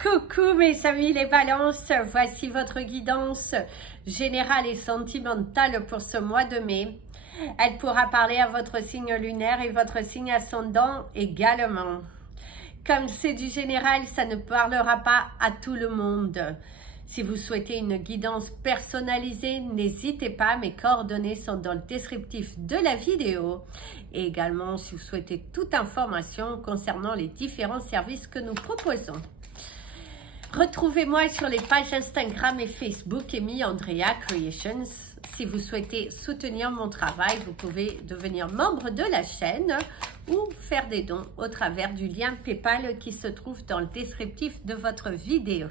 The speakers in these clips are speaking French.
Coucou mes amis les balances, voici votre guidance générale et sentimentale pour ce mois de mai. Elle pourra parler à votre signe lunaire et votre signe ascendant également. Comme c'est du général, ça ne parlera pas à tout le monde. Si vous souhaitez une guidance personnalisée, n'hésitez pas, mes coordonnées sont dans le descriptif de la vidéo. Et également, si vous souhaitez toute information concernant les différents services que nous proposons. Retrouvez-moi sur les pages Instagram et Facebook Amy Andrea Creations. Si vous souhaitez soutenir mon travail, vous pouvez devenir membre de la chaîne ou faire des dons au travers du lien PayPal qui se trouve dans le descriptif de votre vidéo.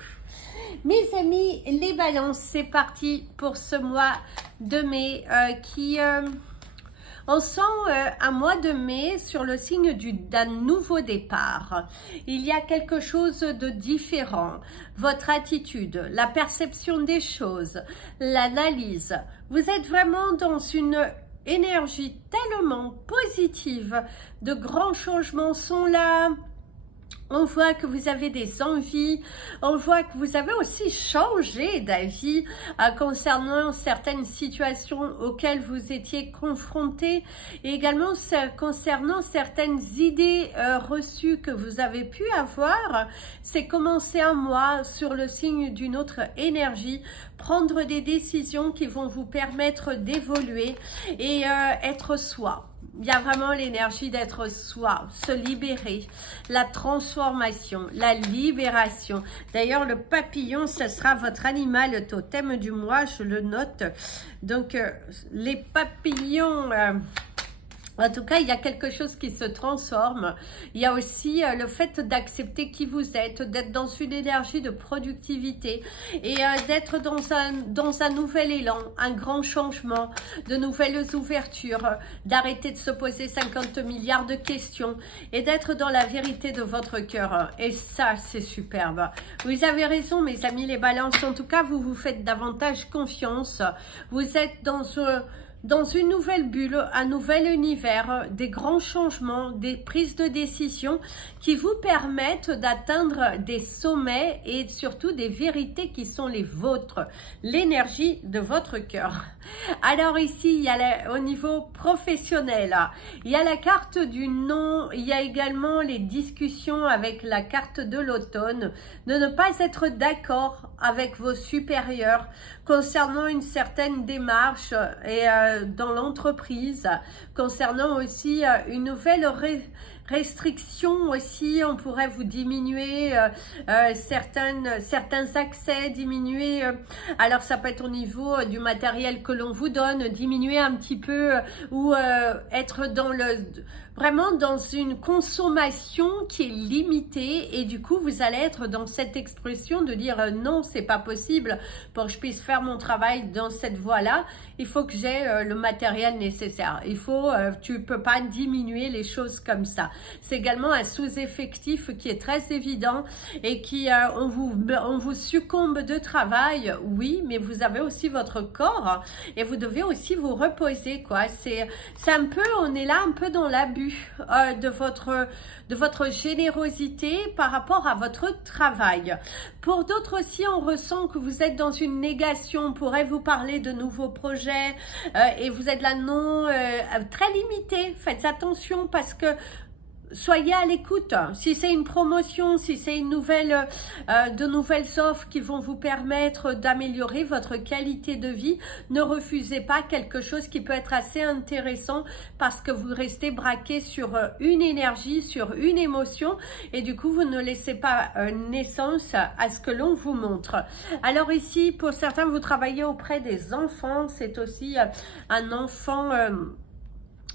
Mes amis, les balances, c'est parti pour ce mois de mai on sent un mois de mai sur le signe d'un nouveau départ. Il y a quelque chose de différent. Votre attitude, la perception des choses, l'analyse. Vous êtes vraiment dans une énergie tellement positive. De grands changements sont là. On voit que vous avez des envies, on voit que vous avez aussi changé d'avis concernant certaines situations auxquelles vous étiez confrontés et également concernant certaines idées reçues que vous avez pu avoir. C'est commencer un mois sur le signe d'une autre énergie, prendre des décisions qui vont vous permettre d'évoluer et être soi. Il y a vraiment l'énergie d'être soi, se libérer, la transformation, la libération. D'ailleurs, le papillon, ce sera votre animal totem du mois, je le note. Donc, les papillons... En tout cas, il y a quelque chose qui se transforme. Il y a aussi le fait d'accepter qui vous êtes, d'être dans une énergie de productivité et d'être dans un nouvel élan, un grand changement, de nouvelles ouvertures, d'arrêter de se poser 50 milliards de questions et d'être dans la vérité de votre cœur. Et ça, c'est superbe. Vous avez raison, mes amis les balances. En tout cas, vous vous faites davantage confiance. Vous êtes dans une nouvelle bulle, un nouvel univers, des grands changements, des prises de décision qui vous permettent d'atteindre des sommets et surtout des vérités qui sont les vôtres, l'énergie de votre cœur. Alors ici, il y a au niveau professionnel, il y a la carte du non, il y a également les discussions avec la carte de l'automne, de ne pas être d'accord avec vos supérieurs concernant une certaine démarche et dans l'entreprise, concernant aussi une nouvelle restriction aussi, on pourrait vous diminuer certains accès, diminuer, alors ça peut être au niveau du matériel que l'on vous donne, diminuer un petit peu ou être dans vraiment dans une consommation qui est limitée et du coup vous allez être dans cette expression de dire non, c'est pas possible pour que je puisse faire mon travail dans cette voie-là, il faut que j'ai le matériel nécessaire, tu peux pas diminuer les choses comme ça. C'est également un sous-effectif qui est très évident et qui on vous succombe de travail, oui, mais vous avez aussi votre corps et vous devez aussi vous reposer, quoi. C'est un peu, on est là un peu dans l'abus de votre générosité par rapport à votre travail. Pour d'autres aussi, on ressent que vous êtes dans une négation, on pourrait vous parler de nouveaux projets et vous êtes là non, très limité. Faites attention parce que soyez à l'écoute. Si c'est une promotion, si c'est une de nouvelles offres qui vont vous permettre d'améliorer votre qualité de vie, ne refusez pas quelque chose qui peut être assez intéressant parce que vous restez braqué sur une énergie, sur une émotion et du coup vous ne laissez pas naissance à ce que l'on vous montre. Alors ici, pour certains, vous travaillez auprès des enfants, c'est aussi un enfant...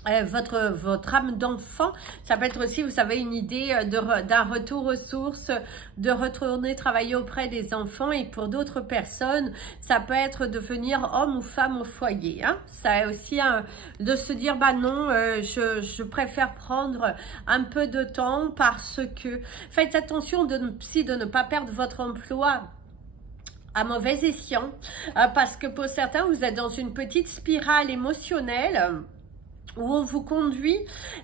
votre âme d'enfant, ça peut être aussi, vous avez une idée d'un retour aux sources, de retourner travailler auprès des enfants et pour d'autres personnes, ça peut être devenir homme ou femme au foyer. Hein. Ça est aussi de se dire, bah non, je préfère prendre un peu de temps parce que, faites attention de ne pas perdre votre emploi à mauvais escient parce que pour certains, vous êtes dans une petite spirale émotionnelle où on vous conduit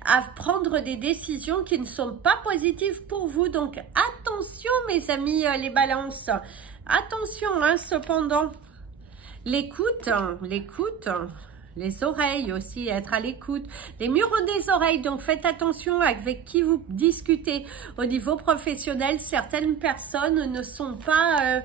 à prendre des décisions qui ne sont pas positives pour vous. Donc attention mes amis les balances, attention hein, cependant. L'écoute, les oreilles aussi, être à l'écoute, les murs des oreilles, donc faites attention avec qui vous discutez. Au niveau professionnel, certaines personnes ne sont pas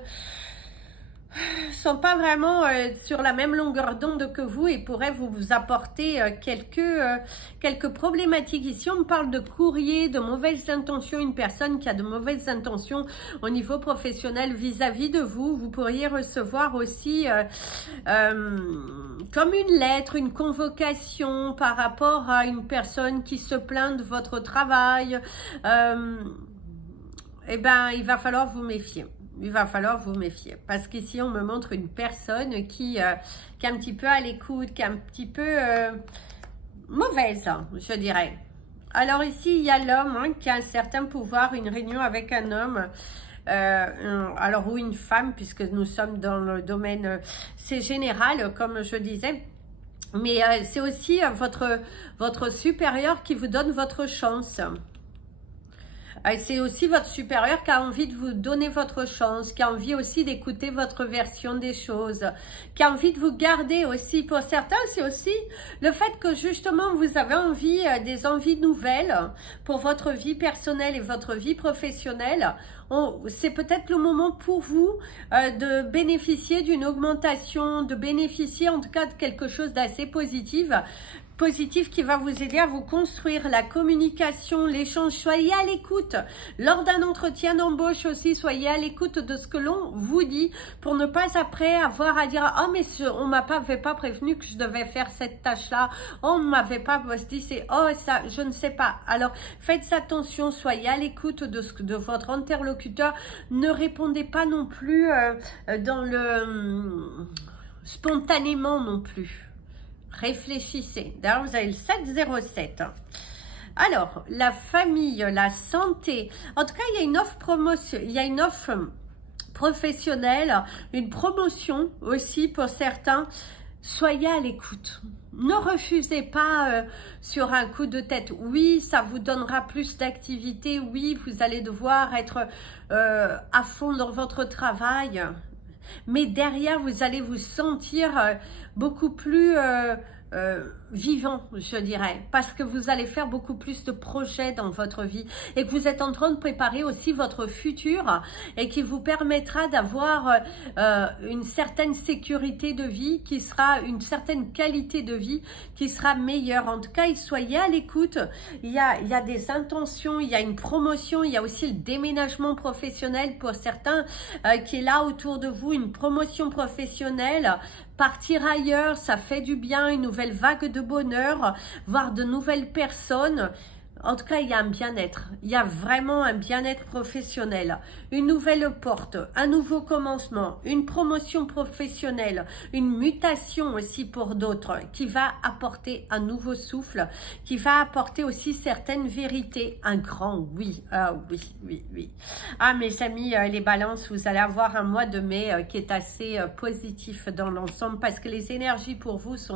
vraiment sur la même longueur d'onde que vous et pourraient vous apporter quelques problématiques. Ici, on me parle de courrier, de mauvaises intentions. Une personne qui a de mauvaises intentions au niveau professionnel vis-à-vis de vous. Vous pourriez recevoir aussi comme une lettre, une convocation par rapport à une personne qui se plaint de votre travail. Eh ben, il va falloir vous méfier. Il va falloir vous méfier parce qu'ici on me montre une personne qui est un petit peu à l'écoute, qui est un petit peu mauvaise, je dirais. Alors ici il y a l'homme hein, qui a un certain pouvoir, une réunion avec un homme, alors ou une femme puisque nous sommes dans le domaine, c'est général comme je disais. Mais c'est aussi votre supérieur qui vous donne votre chance. C'est aussi votre supérieur qui a envie de vous donner votre chance, qui a envie aussi d'écouter votre version des choses, qui a envie de vous garder aussi. Pour certains, c'est aussi le fait que justement vous avez envie, des envies nouvelles pour votre vie personnelle et votre vie professionnelle. C'est peut-être le moment pour vous de bénéficier d'une augmentation, de bénéficier en tout cas de quelque chose d'assez positif qui va vous aider à vous construire, la communication, l'échange. Soyez à l'écoute. Lors d'un entretien d'embauche aussi, soyez à l'écoute de ce que l'on vous dit pour ne pas après avoir à dire « Oh, mais on m'avait pas prévenu que je devais faire cette tâche-là. On ne m'avait pas dit c'est « Oh, ça, je ne sais pas. » Alors, faites attention, soyez à l'écoute de votre interlocuteur. Ne répondez pas non plus dans le spontanément non plus. Réfléchissez. D'ailleurs, vous avez le 707. Alors, la famille, la santé. En tout cas, il y a une offre promotion, il y a une offre professionnelle, une promotion aussi pour certains. Soyez à l'écoute. Ne refusez pas sur un coup de tête. Oui, ça vous donnera plus d'activité. Oui, vous allez devoir être à fond dans votre travail. Mais derrière, vous allez vous sentir beaucoup plus vivant, je dirais, parce que vous allez faire beaucoup plus de projets dans votre vie et que vous êtes en train de préparer aussi votre futur et qui vous permettra d'avoir une certaine sécurité de vie qui sera, une certaine qualité de vie qui sera meilleure. En tout cas, soyez à l'écoute. Il y a des intentions, il y a une promotion, il y a aussi le déménagement professionnel pour certains qui est là autour de vous, une promotion professionnelle. Partir ailleurs, ça fait du bien, une nouvelle vague de bonheur, voir de nouvelles personnes. En tout cas, il y a un bien-être. Il y a vraiment un bien-être professionnel. Une nouvelle porte, un nouveau commencement, une promotion professionnelle, une mutation aussi pour d'autres qui va apporter un nouveau souffle, qui va apporter aussi certaines vérités. Un grand oui. Ah oui, oui, oui. Ah mes amis, les balances, vous allez avoir un mois de mai qui est assez positif dans l'ensemble parce que les énergies pour vous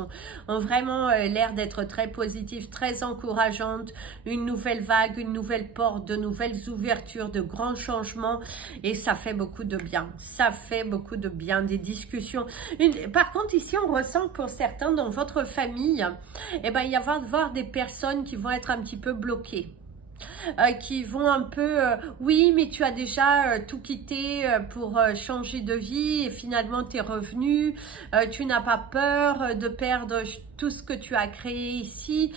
ont vraiment l'air d'être très positives, très encourageantes. Une nouvelle vague, une nouvelle porte, de nouvelles ouvertures, de grands changements et ça fait beaucoup de bien. Ça fait beaucoup de bien, des discussions. Par contre, ici, on ressent que pour certains dans votre famille, eh ben, il va y avoir des personnes qui vont être un petit peu bloquées. Qui vont un peu, oui, mais tu as déjà tout quitté pour changer de vie et finalement tu es revenu, tu n'as pas peur de perdre tout ce que tu as créé ici.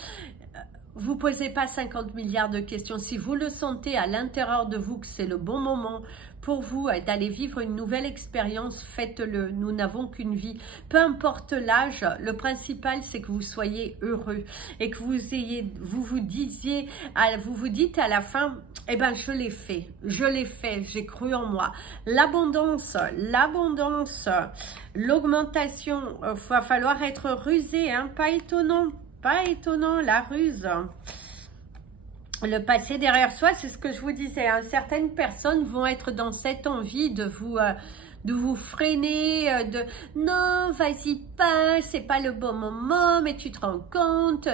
Vous ne posez pas 50 milliards de questions. Si vous le sentez à l'intérieur de vous que c'est le bon moment pour vous d'aller vivre une nouvelle expérience, faites-le. Nous n'avons qu'une vie. Peu importe l'âge, le principal c'est que vous soyez heureux et que vous vous dites à la fin, eh ben je l'ai fait, j'ai cru en moi. L'abondance, l'augmentation, va falloir être rusé, hein, pas étonnant. Pas étonnant, la ruse. Le passé derrière soi, c'est ce que je vous disais. Hein. Certaines personnes vont être dans cette envie de de vous freiner, de non, vas-y pas, c'est pas le bon moment, mais tu te rends compte,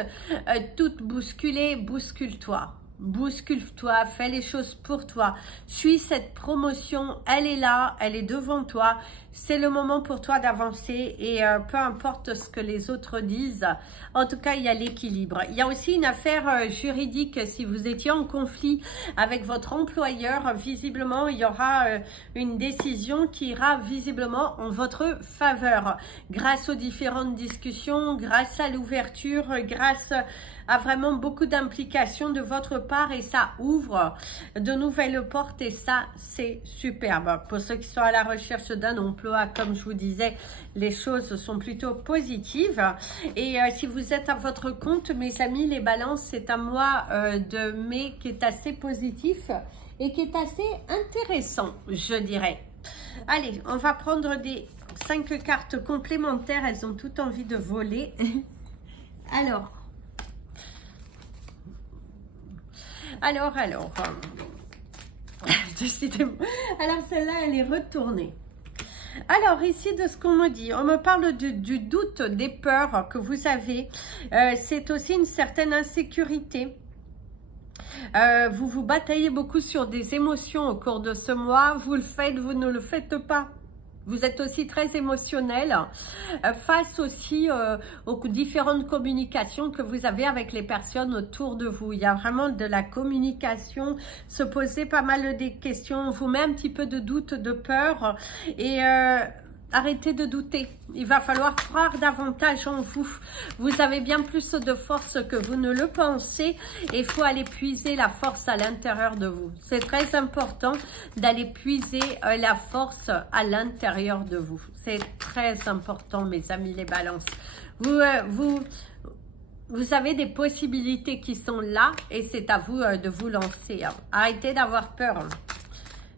tout bousculer, bouscule-toi. Bouscule-toi, fais les choses pour toi, suis cette promotion, elle est là, elle est devant toi, c'est le moment pour toi d'avancer et peu importe ce que les autres disent, en tout cas il y a l'équilibre. Il y a aussi une affaire juridique, si vous étiez en conflit avec votre employeur, visiblement il y aura une décision qui ira visiblement en votre faveur, grâce aux différentes discussions, grâce à l'ouverture, grâce à vraiment beaucoup d'implications de votre part et ça ouvre de nouvelles portes et ça c'est superbe. Pour ceux qui sont à la recherche d'un emploi, comme je vous disais, les choses sont plutôt positives et si vous êtes à votre compte, mes amis, les balances, c'est un mois de mai qui est assez positif et qui est assez intéressant, je dirais. Allez, on va prendre des 5 cartes complémentaires, elles ont toutes envie de voler. Alors, décidément. Alors, celle-là, elle est retournée. Alors, ici, de ce qu'on me dit, on me parle du doute, des peurs que vous avez. C'est aussi une certaine insécurité. Vous vous bataillez beaucoup sur des émotions au cours de ce mois. Vous le faites, vous ne le faites pas. Vous êtes aussi très émotionnel face aussi aux différentes communications que vous avez avec les personnes autour de vous. Il y a vraiment de la communication, se poser pas mal de questions, on vous met un petit peu de doute, de peur et arrêtez de douter. Il va falloir croire davantage en vous. Vous avez bien plus de force que vous ne le pensez et il faut aller puiser la force à l'intérieur de vous. C'est très important d'aller puiser la force à l'intérieur de vous. C'est très important, mes amis les balances. Vous avez des possibilités qui sont là et c'est à vous de vous lancer. Arrêtez d'avoir peur.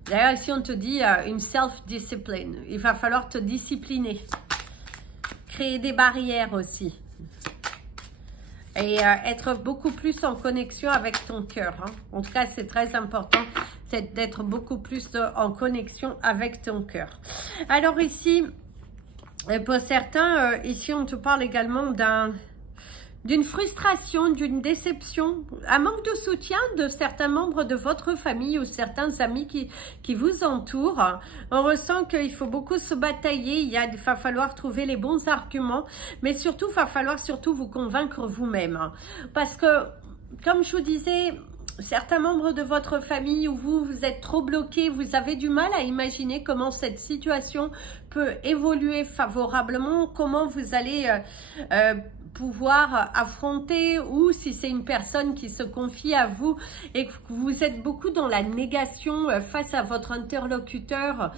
D'ailleurs, ici, on te dit une self-discipline. Il va falloir te discipliner. Créer des barrières aussi. Et être beaucoup plus en connexion avec ton cœur. En tout cas, c'est très important d'être beaucoup plus en connexion avec ton cœur. Alors ici, pour certains, ici, on te parle également d'une frustration, d'une déception, un manque de soutien de certains membres de votre famille ou certains amis qui vous entourent. On ressent qu'il faut beaucoup se batailler, il va falloir trouver les bons arguments, mais surtout, il va falloir surtout vous convaincre vous-même. Parce que, comme je vous disais, certains membres de votre famille où vous êtes trop bloqués, vous avez du mal à imaginer comment cette situation peut évoluer favorablement, comment vous allez pouvoir affronter, ou si c'est une personne qui se confie à vous et que vous êtes beaucoup dans la négation face à votre interlocuteur,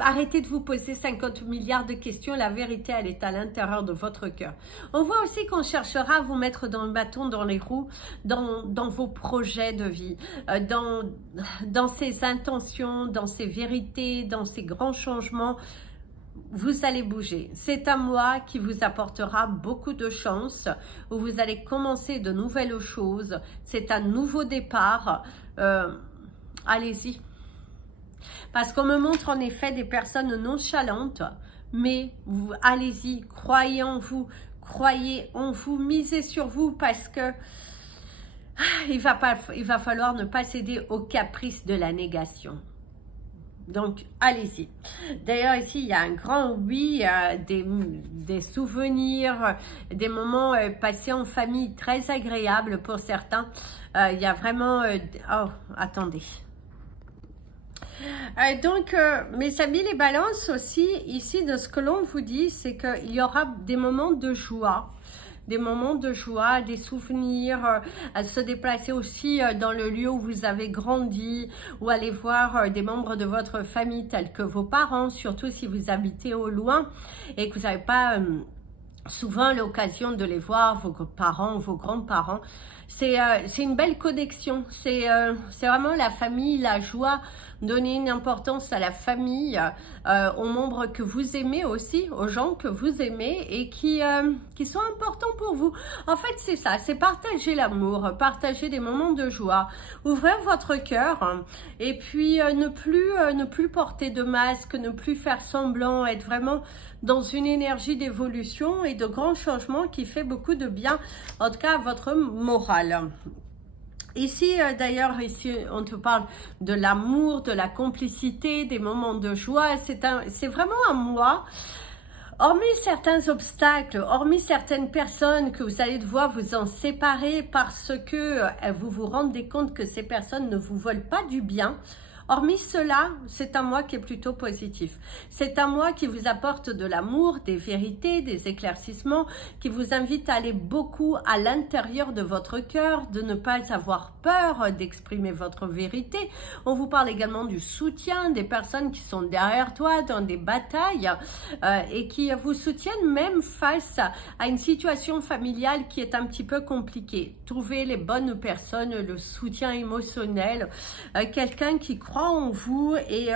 arrêtez de vous poser 50 milliards de questions, la vérité elle est à l'intérieur de votre cœur. On voit aussi qu'on cherchera à vous mettre dans le bâton dans les roues, dans vos projets de vie, dans ces intentions, dans ces vérités, dans ces grands changements. Vous allez bouger. C'est un mois qui vous apportera beaucoup de chance, où vous allez commencer de nouvelles choses. C'est un nouveau départ. Allez-y. Parce qu'on me montre en effet des personnes nonchalantes, mais allez-y, croyez en vous, misez sur vous parce que il va falloir ne pas céder aux caprices de la négation. Donc, allez-y. D'ailleurs, ici, il y a un grand oui, des souvenirs, des moments passés en famille très agréables pour certains. Il y a vraiment... oh, attendez. Donc, mes amis, les balances aussi, ici, de ce que l'on vous dit, c'est qu'il y aura des moments de joie. Des moments de joie, des souvenirs, à se déplacer aussi dans le lieu où vous avez grandi, ou aller voir des membres de votre famille tels que vos parents, surtout si vous habitez au loin et que vous n'avez pas souvent l'occasion de les voir, vos parents, vos grands-parents. C'est une belle connexion, c'est vraiment la famille, la joie, donner une importance à la famille, aux membres que vous aimez aussi, aux gens que vous aimez et qui sont importants pour vous. En fait, c'est ça, c'est partager l'amour, partager des moments de joie, ouvrir votre cœur et puis ne plus porter de masque, ne plus faire semblant, être vraiment dans une énergie d'évolution et de grands changements qui fait beaucoup de bien, en tout cas à votre morale. Ici, d'ailleurs, ici, on te parle de l'amour, de la complicité, des moments de joie. C'est vraiment un mois, hormis certains obstacles, hormis certaines personnes que vous allez devoir vous en séparer parce que vous vous rendez compte que ces personnes ne vous veulent pas du bien. Hormis cela, c'est un mois qui est plutôt positif. C'est un mois qui vous apporte de l'amour, des vérités, des éclaircissements, qui vous invite à aller beaucoup à l'intérieur de votre cœur, de ne pas avoir peur d'exprimer votre vérité. On vous parle également du soutien, des personnes qui sont derrière toi dans des batailles et qui vous soutiennent même face à une situation familiale qui est un petit peu compliquée. Trouvez les bonnes personnes, le soutien émotionnel, quelqu'un qui croit en vous et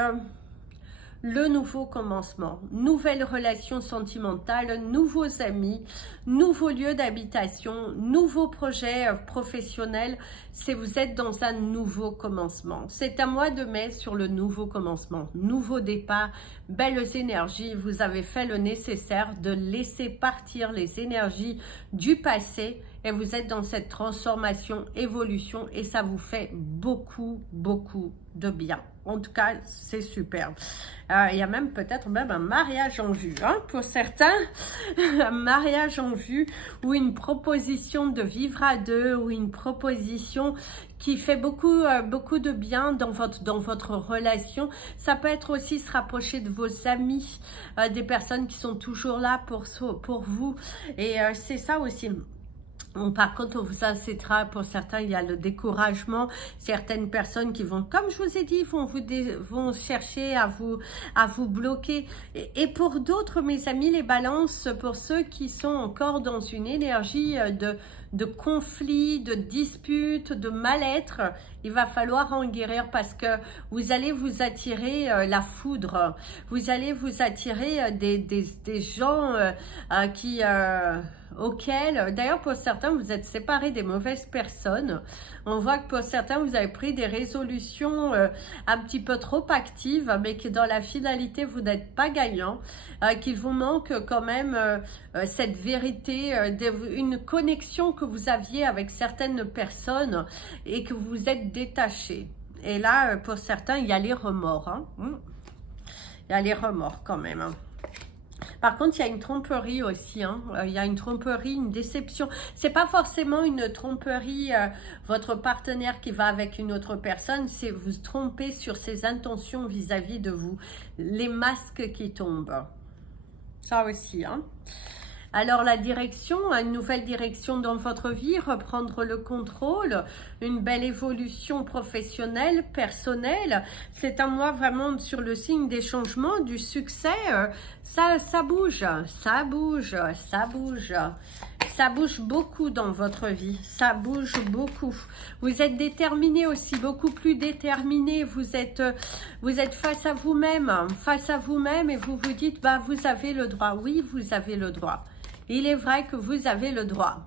le nouveau commencement, nouvelle relation sentimentale, nouveaux amis, nouveaux lieux d'habitation, nouveaux projets professionnels. C'est vous êtes dans un nouveau commencement. C'est un mois de mai sur le nouveau commencement, nouveau départ, belles énergies. Vous avez fait le nécessaire de laisser partir les énergies du passé et vous êtes dans cette transformation, évolution et ça vous fait beaucoup de bien. En tout cas, c'est super. Il y a même peut-être même un mariage en vue, hein, pour certains. Un mariage en vue ou une proposition de vivre à deux ou une proposition qui fait beaucoup de bien dans votre relation. Ça peut être aussi se rapprocher de vos amis, des personnes qui sont toujours là pour vous. Et c'est ça aussi. Par contre, on vous incitera, pour certains, il y a le découragement. Certaines personnes qui vont, comme je vous ai dit, vont chercher à vous bloquer. Et pour d'autres, mes amis, les balances, pour ceux qui sont encore dans une énergie de conflit, de dispute, de mal-être, il va falloir en guérir parce que vous allez vous attirer la foudre. Vous allez vous attirer des gens auxquels, d'ailleurs pour certains, vous êtes séparés des mauvaises personnes. On voit que pour certains, vous avez pris des résolutions un petit peu trop actives, mais que dans la finalité, vous n'êtes pas gagnant, qu'il vous manque quand même cette vérité, une connexion que vous aviez avec certaines personnes et que vous êtes détaché. Et là, pour certains, il y a les remords. Hein. Il y a les remords quand même. Hein. Par contre, il y a une tromperie aussi, hein. Il y a une tromperie, une déception. C'est pas forcément une tromperie, votre partenaire qui va avec une autre personne, c'est vous tromper sur ses intentions vis-à-vis de vous. Les masques qui tombent. Ça aussi, hein. Alors la direction, une nouvelle direction dans votre vie, reprendre le contrôle, une belle évolution professionnelle, personnelle. C'est un mois vraiment sur le signe des changements, du succès. Ça bouge, ça bouge, ça bouge. Ça bouge beaucoup dans votre vie, ça bouge beaucoup. Vous êtes déterminé aussi, beaucoup plus déterminé. Vous êtes face à vous-même et vous vous dites, bah vous avez le droit. Oui, vous avez le droit. Il est vrai que vous avez le droit.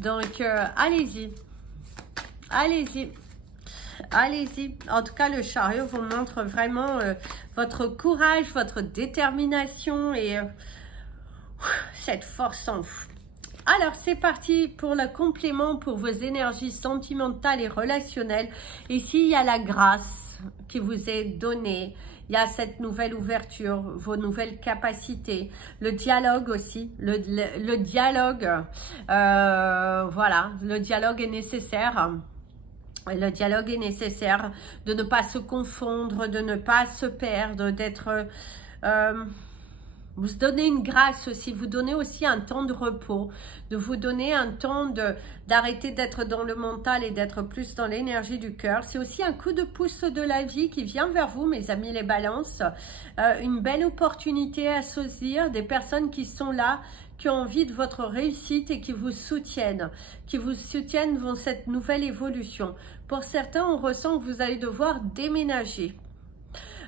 Donc, allez-y. Allez-y. Allez-y. En tout cas, le chariot vous montre vraiment votre courage, votre détermination et cette force en vous. Alors, c'est parti pour le complément pour vos énergies sentimentales et relationnelles. Ici, il y a la grâce qui vous est donnée. Il y a cette nouvelle ouverture, vos nouvelles capacités, le dialogue aussi, le dialogue, voilà, le dialogue est nécessaire. Le dialogue est nécessaire de ne pas se confondre, de ne pas se perdre, d'être... vous donnez une grâce aussi, vous donnez aussi un temps de repos, de vous donner un temps d'arrêter d'être dans le mental et d'être plus dans l'énergie du cœur. C'est aussi un coup de pouce de la vie qui vient vers vous, mes amis les balances. Une belle opportunité à saisir, des personnes qui sont là, qui ont envie de votre réussite et qui vous soutiennent dans cette nouvelle évolution. Pour certains, on ressent que vous allez devoir déménager.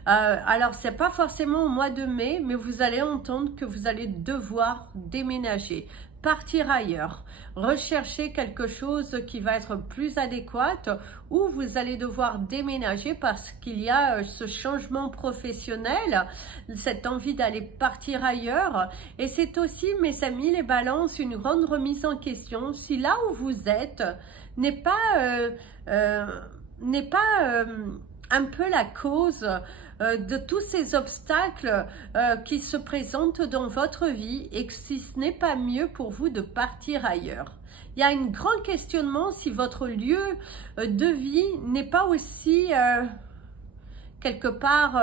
Alors, c'est pas forcément au mois de mai, mais vous allez entendre que vous allez devoir déménager, partir ailleurs, rechercher quelque chose qui va être plus adéquat, ou vous allez devoir déménager parce qu'il y a ce changement professionnel, cette envie d'aller partir ailleurs. Et c'est aussi, mes amis, les balances, une grande remise en question. Si là où vous êtes n'est pas un peu la cause de tous ces obstacles qui se présentent dans votre vie, et que si ce n'est pas mieux pour vous de partir ailleurs. Il y a un grand questionnement si votre lieu de vie n'est pas aussi quelque part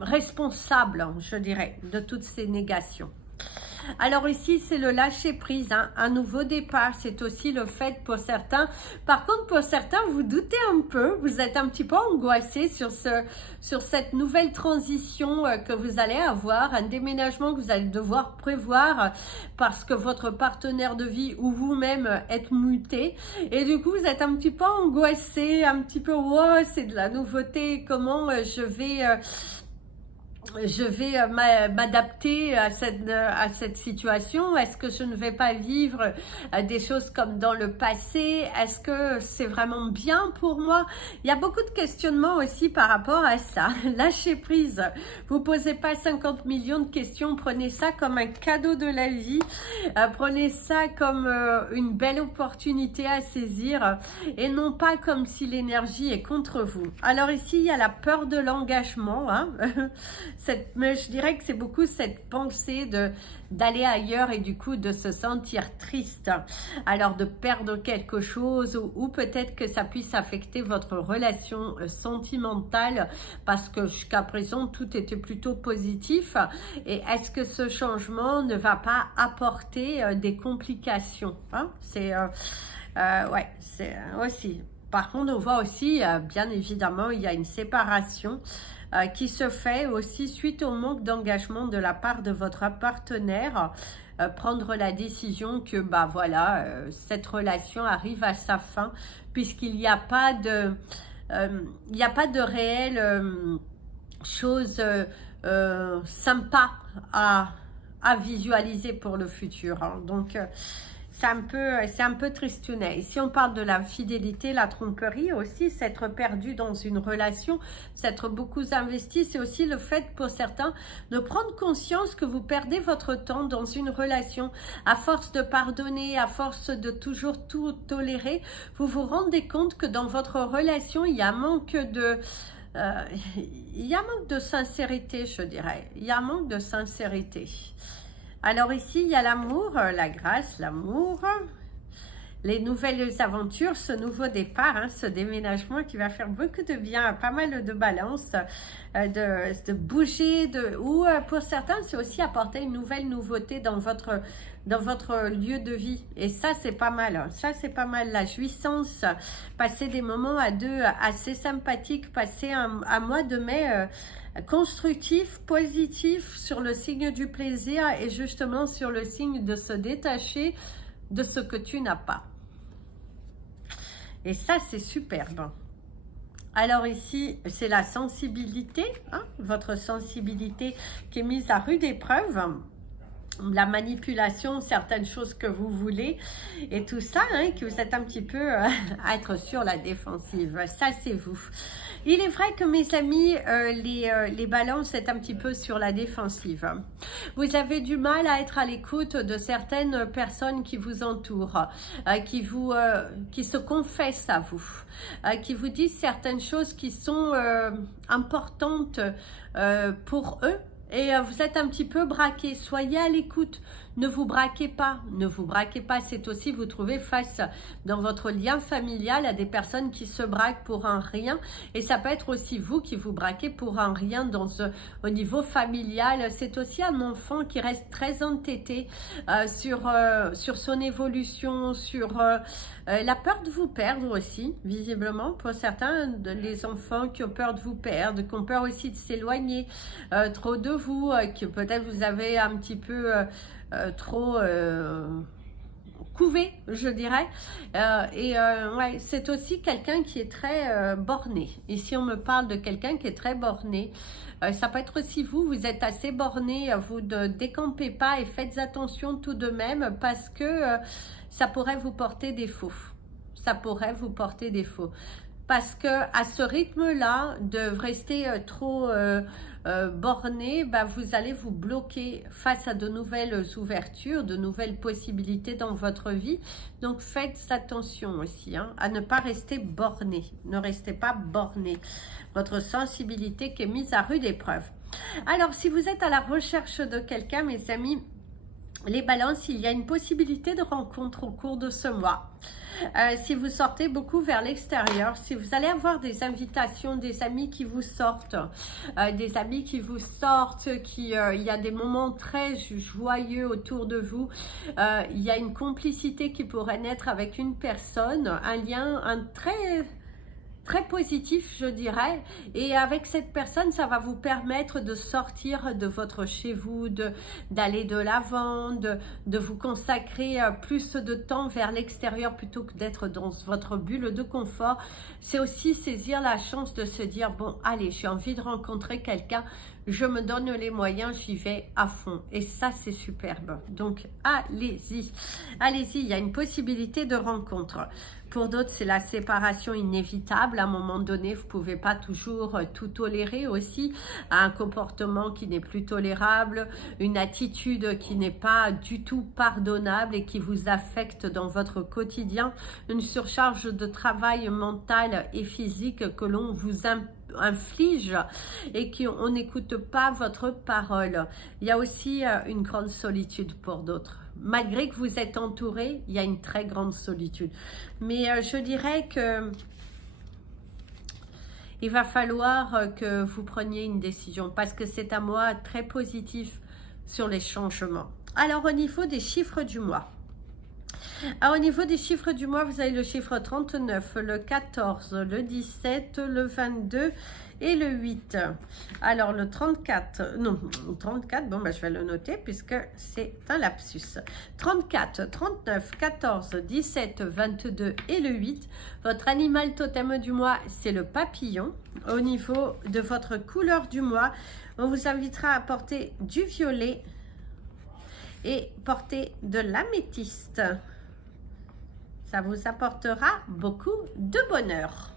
responsable, je dirais, de toutes ces négations. Alors ici, c'est le lâcher prise, hein, un nouveau départ. C'est aussi le fait pour certains. Par contre, pour certains, vous doutez un peu, vous êtes un petit peu angoissé sur cette nouvelle transition que vous allez avoir, un déménagement que vous allez devoir prévoir parce que votre partenaire de vie ou vous-même êtes muté. Et du coup, vous êtes un petit peu angoissé, un petit peu, wow, c'est de la nouveauté, comment je vais m'adapter à cette situation. Est-ce que je ne vais pas vivre des choses comme dans le passé? Est-ce que c'est vraiment bien pour moi? Il y a beaucoup de questionnements aussi par rapport à ça. Lâchez prise. Vous posez pas 50 millions de questions. Prenez ça comme un cadeau de la vie. Prenez ça comme une belle opportunité à saisir et non pas comme si l'énergie est contre vous. Alors ici, il y a la peur de l'engagement, hein. Mais je dirais que c'est beaucoup cette pensée d'aller ailleurs et du coup de se sentir triste. Alors de perdre quelque chose ou peut-être que ça puisse affecter votre relation sentimentale parce que jusqu'à présent tout était plutôt positif. Et est-ce que ce changement ne va pas apporter des complications, hein? Ouais, c'est aussi. Par contre, on voit aussi, bien évidemment, il y a une séparation qui se fait aussi suite au manque d'engagement de la part de votre partenaire, prendre la décision que bah voilà, cette relation arrive à sa fin puisqu'il n'y a pas de réelle chose sympa à visualiser pour le futur, hein. Donc c'est un peu tristounet. Ici, on parle de la fidélité, la tromperie aussi, s'être perdu dans une relation, s'être beaucoup investi. C'est aussi le fait pour certains de prendre conscience que vous perdez votre temps dans une relation. À force de pardonner, à force de toujours tout tolérer, vous vous rendez compte que dans votre relation, il y a un manque de sincérité, je dirais. Il y a un manque de sincérité. Alors ici, il y a l'amour, la grâce, l'amour, les nouvelles aventures, ce nouveau départ, hein, ce déménagement qui va faire beaucoup de bien, pas mal de balance, de bouger, ou pour certains, c'est aussi apporter une nouvelle nouveauté dans votre lieu de vie. Et ça, c'est pas mal. Hein. Ça, c'est pas mal. La jouissance, passer des moments à deux assez sympathiques, passer un mois de mai constructif, positif sur le signe du plaisir et justement sur le signe de se détacher de ce que tu n'as pas. Et ça, c'est superbe. Alors ici, c'est la sensibilité, hein, votre sensibilité qui est mise à rude épreuve. La manipulation, certaines choses que vous voulez et tout ça, hein, que vous êtes un petit peu à être sur la défensive. Ça, c'est vous. Il est vrai que mes amis, les balances, c'est un petit peu sur la défensive. Vous avez du mal à être à l'écoute de certaines personnes qui vous entourent, qui se confessent à vous, qui vous disent certaines choses qui sont importantes pour eux. Et vous êtes un petit peu braqué. Soyez à l'écoute. Ne vous braquez pas. Ne vous braquez pas. C'est aussi vous trouver face dans votre lien familial à des personnes qui se braquent pour un rien. Et ça peut être aussi vous qui vous braquez pour un rien au niveau familial. C'est aussi un enfant qui reste très entêté sur son évolution, sur la peur de vous perdre aussi, visiblement. Pour certains, les enfants qui ont peur de vous perdre, qui ont peur aussi de s'éloigner trop de vous, que peut-être vous avez un petit peu trop couvé, je dirais. Ouais, c'est aussi quelqu'un qui est très borné. Ici, on me parle de quelqu'un qui est très borné. Ça peut être aussi vous, vous êtes assez borné, vous ne décampez pas et faites attention tout de même parce que ça pourrait vous porter défaut. Ça pourrait vous porter défaut. Parce que à ce rythme-là, de rester trop borné, bah, vous allez vous bloquer face à de nouvelles ouvertures, de nouvelles possibilités dans votre vie. Donc faites attention aussi hein, à ne pas rester borné. Ne restez pas borné. Votre sensibilité qui est mise à rude épreuve. Alors si vous êtes à la recherche de quelqu'un, mes amis, les balances, il y a une possibilité de rencontre au cours de ce mois. Si vous sortez beaucoup vers l'extérieur, si vous allez avoir des invitations, des amis qui vous sortent, il y a des moments très joyeux autour de vous, il y a une complicité qui pourrait naître avec une personne, un lien très positif, je dirais, et avec cette personne, ça va vous permettre de sortir de votre chez vous, d'aller de l'avant, de vous consacrer plus de temps vers l'extérieur plutôt que d'être dans votre bulle de confort. C'est aussi saisir la chance de se dire, bon, allez, j'ai envie de rencontrer quelqu'un, je me donne les moyens, j'y vais à fond. Et ça, c'est superbe. Donc, allez-y. Allez-y, il y a une possibilité de rencontre. Pour d'autres, c'est la séparation inévitable. À un moment donné, vous ne pouvez pas toujours tout tolérer aussi. Un comportement qui n'est plus tolérable, une attitude qui n'est pas du tout pardonnable et qui vous affecte dans votre quotidien. Une surcharge de travail mental et physique que l'on vous inflige et qu'on n'écoute pas votre parole. Il y a aussi une grande solitude pour d'autres. Malgré que vous êtes entouré, il y a une très grande solitude. Mais je dirais que il va falloir que vous preniez une décision parce que c'est un mois très positif sur les changements. Alors au niveau des chiffres du mois. Alors, au niveau des chiffres du mois, vous avez le chiffre 39, le 14, le 17, le 22 et le 8. Alors, le 34, non, 34, bon, ben, je vais le noter puisque c'est un lapsus. 34, 39, 14, 17, 22 et le 8. Votre animal totem du mois, c'est le papillon. Au niveau de votre couleur du mois, on vous invitera à porter du violet et porter de l'améthyste. Ça vous apportera beaucoup de bonheur.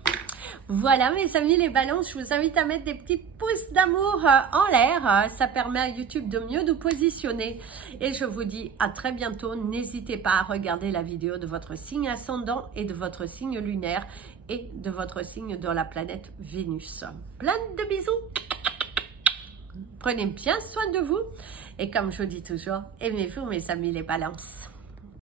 Voilà mes amis les balances, je vous invite à mettre des petits pouces d'amour en l'air. Ça permet à YouTube de mieux nous positionner. Et je vous dis à très bientôt. N'hésitez pas à regarder la vidéo de votre signe ascendant et de votre signe lunaire et de votre signe dans la planète Vénus. Plein de bisous. Prenez bien soin de vous. Et comme je dis toujours, aimez-vous mes amis les balances.